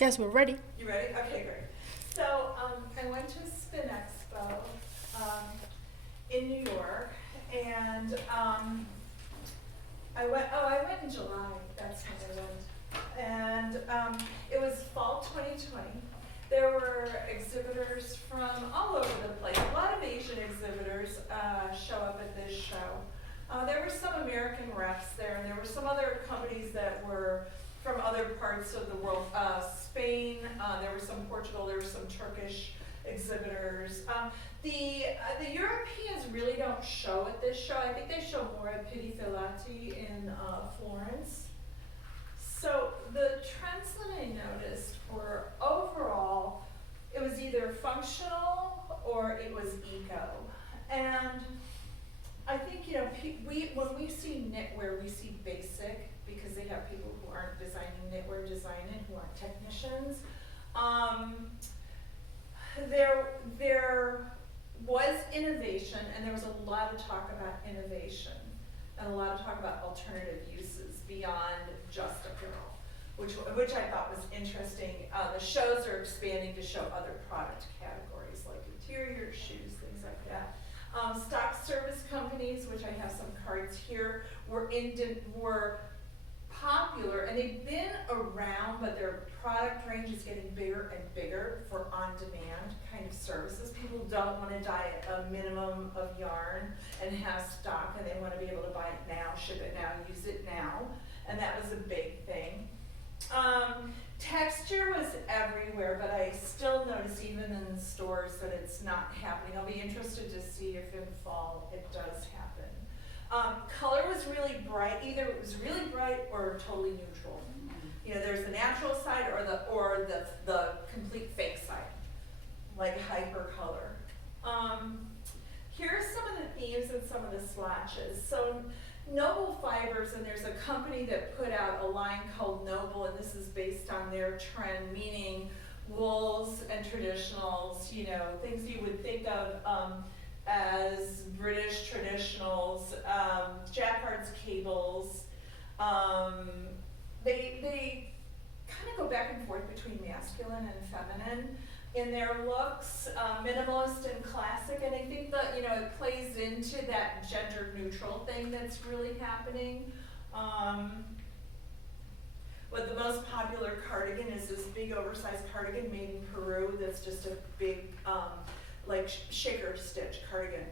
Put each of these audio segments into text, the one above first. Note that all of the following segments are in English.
Yes, we're ready. You ready? Okay, great. So I went to Spin Expo in New York, and I went in July. That's when I went, and it was fall 2020. There were exhibitors from all over the place. A lot of Asian exhibitors show up at this show. There were some American reps there, and there were some other companies that were from other parts of the world. Spain, there were some Portugal, there were some Turkish exhibitors. The Europeans really don't show at this show. I think they show more at Pitti Filati in Florence. So the trends that I noticed were overall, it was either functional or it was eco. And I think, when we see knitwear, we see basic, because they have people who aren't designing knitwear design it, who aren't technicians. There was innovation, and there was a lot of talk about innovation, and a lot of talk about alternative uses beyond just apparel, which I thought was interesting. The shows are expanding to show other product categories like interior, shoes, things like that. Stock service companies, which I have some cards here, were popular, and they've been around, but their product range is getting bigger and bigger for on-demand kind of services. People don't want to buy a minimum of yarn and have stock, and they want to be able to buy it now, ship it now, use it now, and that was a big thing. Texture was everywhere, but I still notice even in the stores that it's not happening. I'll be interested to see if in fall it does happen. Color was really bright. Either it was really bright or totally neutral. There's the natural side or the complete fake side, like hyper color. Here are some of the themes and some of the swatches. So Noble Fibers, and there's a company that put out a line called Noble, and this is based on their trend, meaning wools and traditionals, things you would think of as British traditionals, jacquards, cables. They kind of go back and forth between masculine and feminine in their looks, minimalist and classic, and I think that it plays into that gender neutral thing that's really happening. But the most popular cardigan is this big oversized cardigan made in Peru that's just a big like shaker stitch cardigan.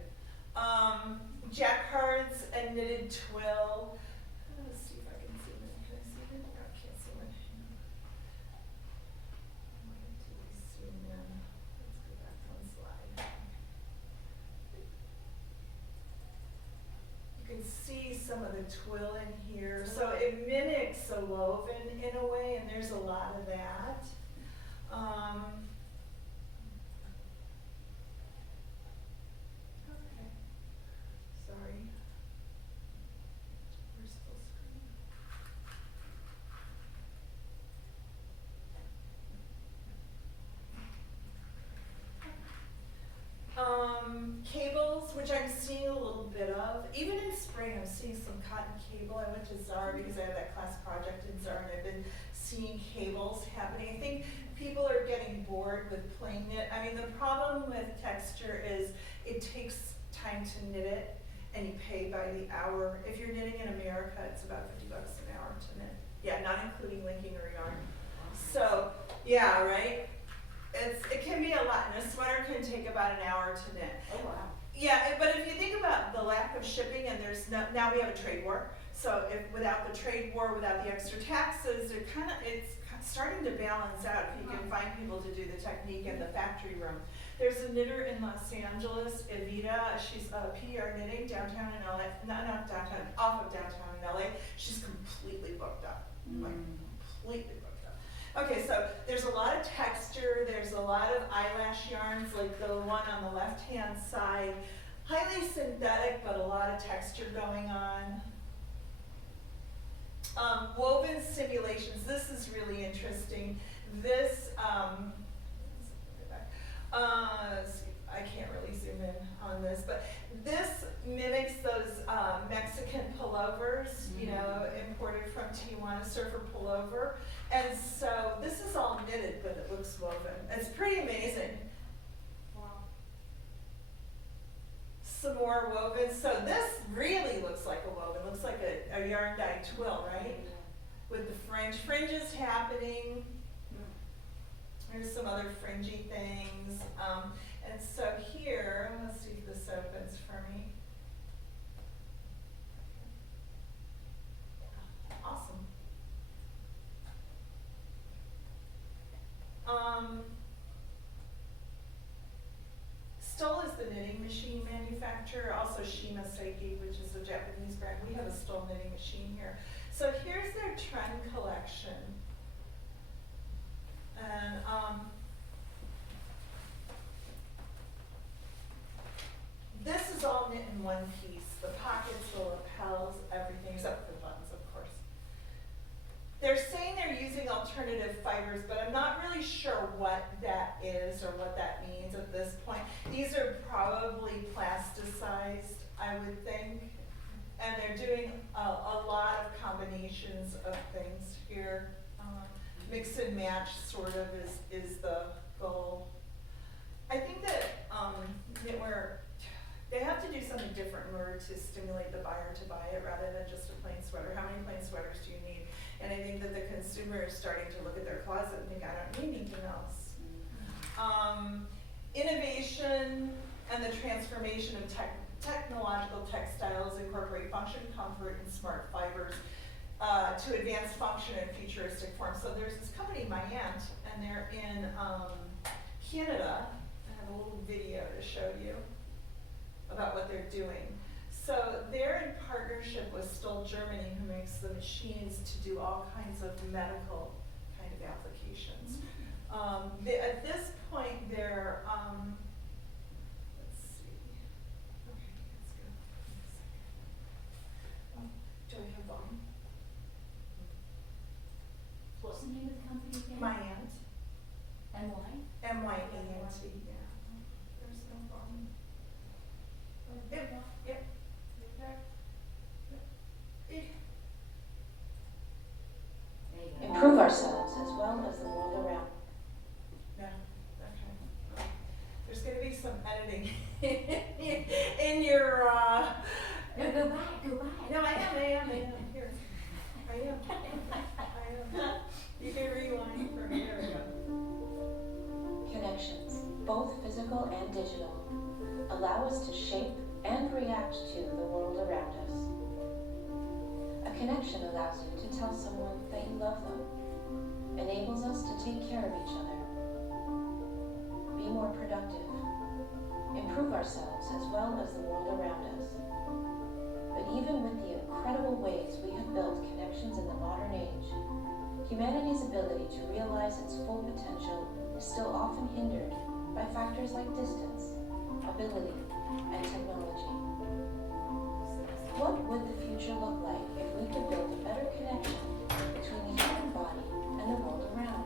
Jacquards and knitted twill. Let's see if I can zoom in. Can I zoom in? No, I can't zoom in. Zoom in. Let's go back one slide. You can see some of the twill in here. So it mimics a woven in a way, and there's a lot of that. Okay. Sorry. Where's full screen? Cables, which I'm seeing a little bit of. Even in spring, I'm seeing some cotton cable. I went to Zara because I have that class project in Zara, and I've been seeing cables happening. I think people are getting bored with plain knit. I mean, the problem with texture is it takes time to knit it, and you pay by the hour. If you're knitting in America, it's about $50 an hour to knit. Yeah, not including linking or yarn. So, yeah, right? It can be a lot, and a sweater can take about an hour to knit. Oh, wow. Yeah, but if you think about the lack of shipping, and now we have a trade war. So without the trade war, without the extra taxes, it's starting to balance out if you can find people to do the technique in the factory room. There's a knitter in Los Angeles, Evita. She's PDR knitting downtown in LA. Not downtown, off of downtown in LA. She's completely booked up, like completely booked up. Okay, so there's a lot of texture, there's a lot of eyelash yarns, like the one on the left-hand side. Highly synthetic, but a lot of texture going on. Woven simulations, this is really interesting. This, I can't really zoom in on this, but this mimics those Mexican pullovers, imported from Tijuana, surfer pullover. And so this is all knitted. more woven. So this really looks like a woven, looks like a yarn dye twill, right? With the fringes happening. There's some other fringy things. And so here, let's see if this opens for me. Awesome. Stoll is the knitting machine manufacturer, also Shima Seiki, which is a Japanese brand. We have a Stoll knitting machine here. So here's their trend collection. And this is all knit in one piece. The pockets, the lapels, everything, except for the buttons, of course. They're saying they're using alternative fibers, but I'm not really sure what that is or what that means at this point. These are probably plasticized, I would think. And they're doing a lot of combinations of things here. Mix and match sort of is the goal. I think that knitwear, they have to do something different in order to stimulate the buyer to buy it rather than just a plain sweater. How many plain sweaters do you need? And I think that the consumer is starting to look at their closet and think, I don't need anything else. Innovation and the transformation of technological textiles incorporate function, comfort, and smart fibers to advance function and futuristic form. So there's this company, My Aunt, and they're in Canada. I have a little video to show you about what they're doing. So they're in partnership with Stoll Germany, who makes the machines to do all kinds of medical kind of applications. At this point, they're, let's see. Okay, let's go. Do I have volume? What's the name of the company again? My Aunt. M-Y? M-Y-A-N-T, yeah. There's no volume. Yep, yep. Improve ourselves as well as the world around. Yeah, okay. There's going to be some editing in your. No, go back. No, I am. Here. I am. You can rewind for me. There we go. Connections, both physical and digital, allow us to shape and react to the world around us. A connection allows you to tell someone that you love them, enables us to take care of each other, be more productive, improve ourselves as well as the world around us. But even with the incredible ways we have built connections in the modern age, humanity's ability to realize its full potential is still often hindered by factors like distance, ability, and technology. What would the future look like if we could build a better connection between the human body and the world around?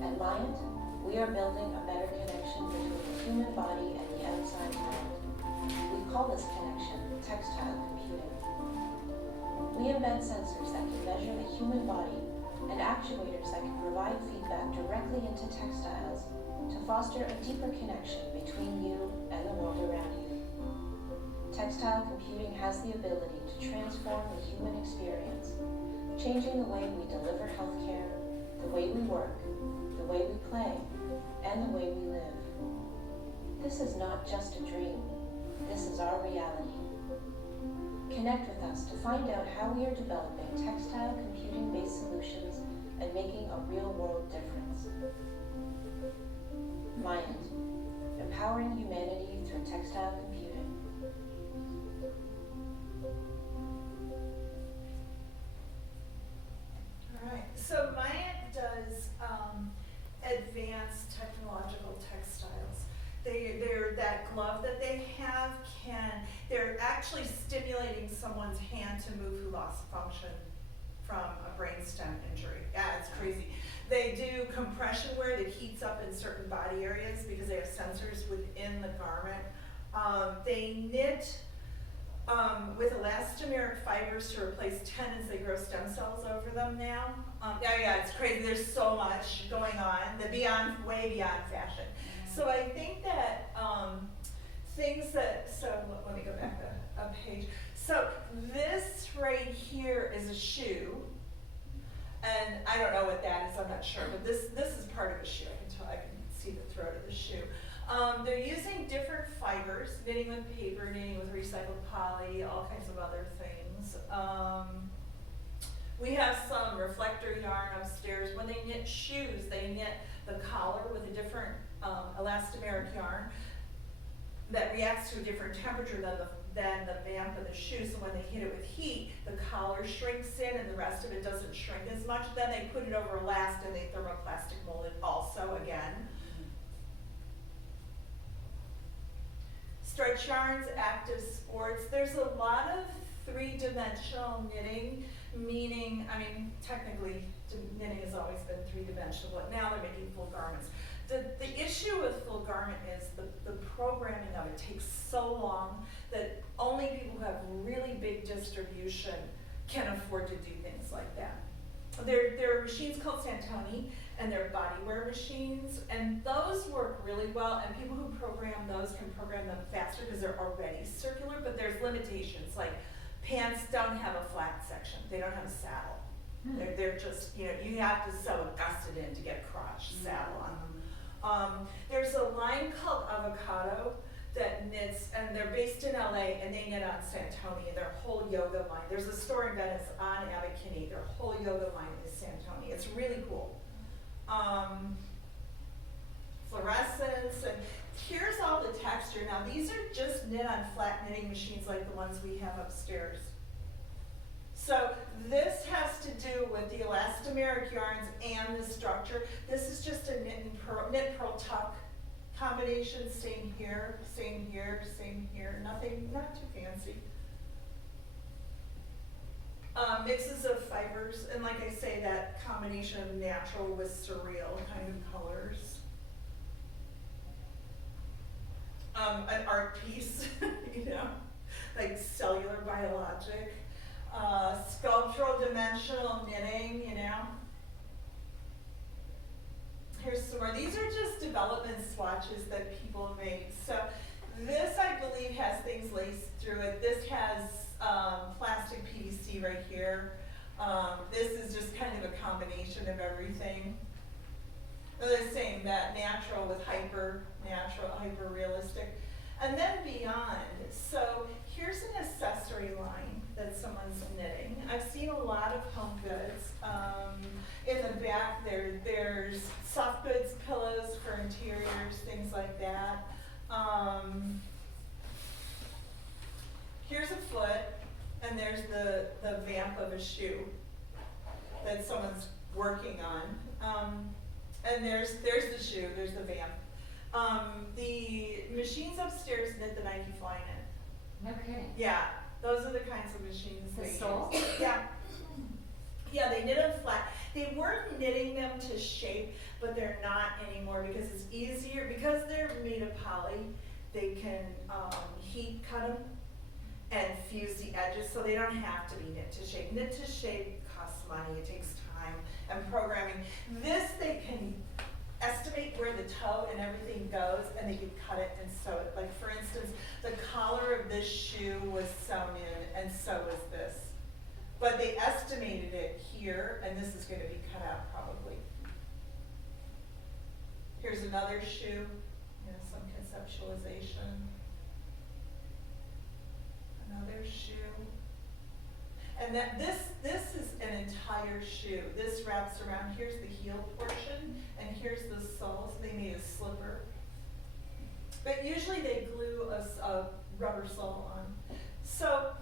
At Liant, we are building a better connection between the human body and the outside world. We call this connection textile computing. We embed sensors that can measure the human body and actuators that can provide feedback directly into textiles to foster a deeper connection between you and the world around you. Textile computing has the ability to transform the human experience, changing the way we deliver healthcare, the way we work, the way we play, and the way we live. This is not just a dream. This is our reality. Connect with us to find out how we are developing textile computing-based solutions and making a real-world difference. Liant, empowering humanity through textile computing. All right. So Liant does advanced technological textiles. They're that glove that they have they're actually stimulating someone's hand to move who lost function from a brainstem injury. Yeah, it's crazy. They do compression wear that heats up in certain body areas because they have sensors within the garment. They knit with elastomeric fibers to replace tendons. They grow stem cells over them now. Yeah, it's crazy. There's so much going on. Way beyond fashion. So I think that things that, so let me go back a page. So this right here is a shoe, and I don't know what that is, I'm not sure, but this is part of a shoe. I can see the throat of the shoe. They're using different fibers, knitting with paper, knitting with recycled poly, all kinds of other things. We have some reflector yarn upstairs. When they knit shoes, they knit the collar with a different elastomeric yarn that reacts to a different temperature than the vamp of the shoe. So when they hit it with heat, the collar shrinks in and the rest of it doesn't shrink as much. Then they put it over last and they thermoplastic mold it also again. Stretch yarns, active sports. There's a lot of three-dimensional knitting, meaning, I mean, technically knitting has always been three-dimensional, but now they're making full garments. The issue with full garment is the programming of it takes so long that only people who have really big distribution can afford to do things like that. There are machines called Santoni, and they're bodywear machines, and those work really well, and people who program those can program them faster because they're already circular, but there's limitations, like pants don't have a flat section, they don't have a saddle. They're just, you know, you have to sew a gusset in to get a crotch saddle on them. There's a line called Avocado that knits, and they're based in LA, and they knit on Santoni, and their whole yoga line. There's a store in Venice on Abercrombie, their whole yoga line is Santoni. It's really cool. Fluorescence, and here's all the texture. Now these are just knit on flat knitting machines like the ones we have upstairs. So this has to do with the elastomeric yarns and the structure. This is just a knit pearl tuck combination, same here, same here, same here, nothing, not too fancy. Mixes of fibers, and like I say, that combination of natural with surreal kind of colors. An art piece, you know, like cellular biologic. Sculptural dimensional knitting, you know. Here's some more. These are just development swatches that people make. So this, I believe, has things laced through it. This has plastic PVC right here. This is just kind of a combination of everything. They're saying that natural with hyper natural, hyper realistic. And then beyond, so here's an accessory line that someone's knitting. I've seen a lot of home goods. In the back there's soft goods, pillows for interiors, things like that. Here's a foot, and there's the vamp of a shoe that someone's working on. And there's the shoe, there's the vamp. The machines upstairs knit the Nike Fly Knit. No kidding. Yeah, those are the kinds of machines The they sole? use. Yeah. Yeah, they knit them flat. They weren't knitting them to shape, but they're not anymore because it's easier. Because they're made of poly, they can heat cut them and fuse the edges, so they don't have to be knit to shape. Knit to shape costs money, it takes time and programming. This, they can estimate where the toe and everything goes, and they can cut it and sew it. Like for instance, the collar of this shoe was sewn in, and so was this. But they estimated it here, and this is going to be cut out probably. Here's another shoe, you know, some conceptualization. Another shoe. And that this is an entire shoe. This wraps around, here's the heel portion, and here's the sole, so they made a slipper. But usually they glue a rubber sole on. So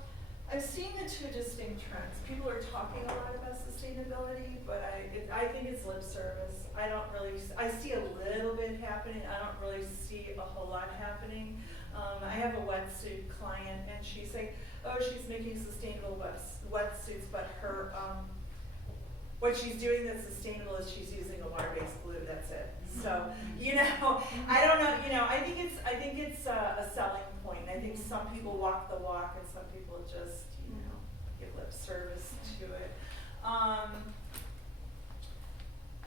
I'm seeing the two distinct trends. People are talking a lot about sustainability, but I think it's lip service. I see a little bit happening. I don't really see a whole lot happening. I have a wetsuit client, and she's saying, oh, she's making sustainable wetsuits, but her, what she's doing that's sustainable is she's using a water-based glue, that's it. So, you know, I don't know, you know, I think it's a selling point. I think some people walk the walk and some people just, you know, give lip service to it.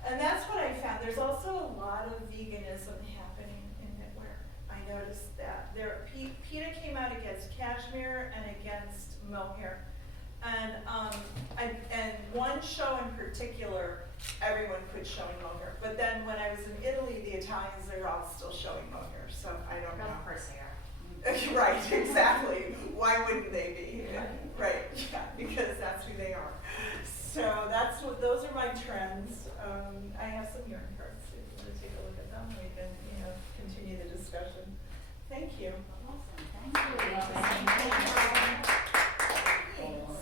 And that's what I found. There's also a lot of veganism happening in knitwear. I noticed that there are cashmere and against mohair. And, and one show in particular, everyone quit showing mohair. But then when I was in Italy, the Italians, they were all still showing mohair, so I don't know. Of course they are. Right, exactly. Why wouldn't they be? Right, yeah, because that's who they are. So that's what, those are my trends. I have some yarn cards if you want to take a look at them. We can, continue the discussion. Thank you. Awesome, thank you.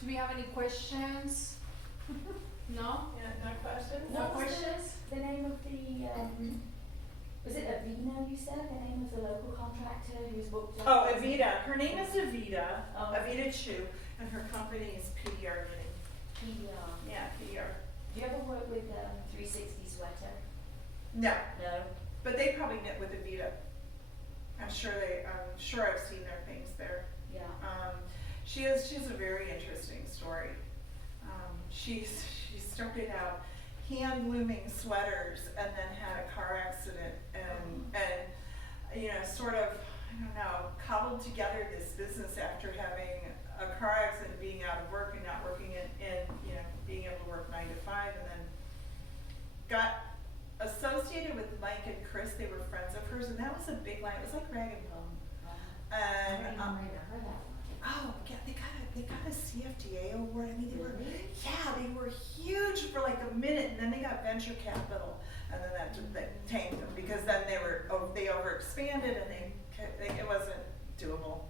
Do we have any questions? No? Yeah, no questions? No What was questions? the name of the, was it Avina, you said, the name of the local contractor who's booked? Oh, Avita. Her name is Avita, Oh. Avita Chu, and her company is PDR Knitting. Yeah, PDR. Do you ever work with 360 Sweater? No, No. but they probably knit with Avita. I'm sure I've seen their things there. Yeah. She has a very interesting story. She started out hand looming sweaters and then had a car accident and sort of, I don't know, cobbled together this business after having a car accident, being out of work and not working in being able to work 9 to 5, and then got associated with Mike and Chris. They were friends of hers, and that was a big line. It was like Rag and Bone. I And don't even remember that one. oh yeah, they got a CFDA award. I mean, they were huge for like a minute, and then they got venture capital, and then that tanked them because then they overexpanded and it wasn't doable,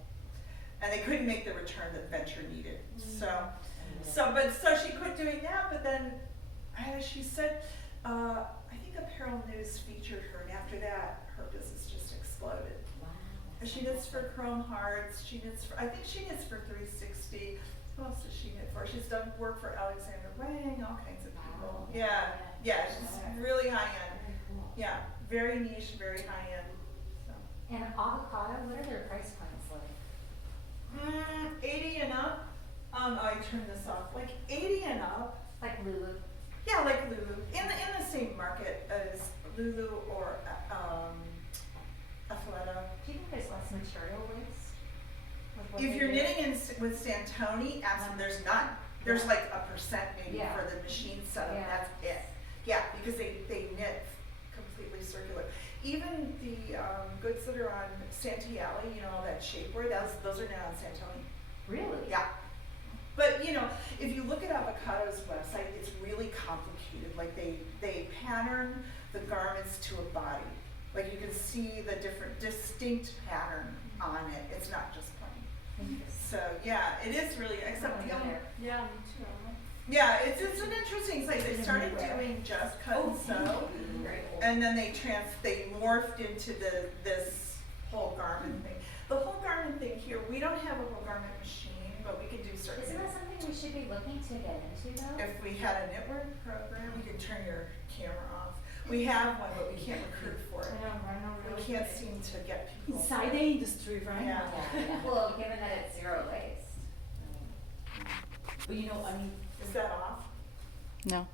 and they couldn't make the return that venture needed. So she quit doing that, but then she said, I think Apparel News featured her, and after that, her business just exploded. Wow. She knits for Chrome Hearts. I think she knits for 360. Who else does she knit for? She's done work for Alexander Wang, all kinds of people. Wow. Yeah, she's really high end. Very cool. Yeah, very niche, very high end. So. And avocado, what are their price points like? 80 and up. I turned this off. Like 80 and up. Like Lulu? Yeah, like Lulu. In the same market as Lulu or Athleta. Do you think there's less material waste? with what If they you're do? knitting with Santoni, absolutely, there's none. There's like a percent maybe Yeah. for the machine setup, Yeah. that's it. Yeah, because they knit completely circular. Even the goods that are on Santee Alley, all that shapewear, those are now on Santoni. Really? Yeah. But if you look at Avocado's website, it's really complicated. Like they pattern the garments to a body. Like you can see the distinct pattern on it. It's not just plain. Interesting. So yeah, it is really, except Oh, the only, yeah. Yeah, me too. yeah, it's an interesting site. They started doing just cut and sew, Very cool. and then they morphed into this whole garment thing. The whole garment thing here, we don't have a whole garment machine, but we can do certain. Isn't that something we should be looking to get into though? If we had a knitwear program, we could turn your camera off. We have one, but we can't recruit for it. We can't seem to get people. Inside the industry, right? Yeah. Well, given that it's zero waste. But Is that off? No.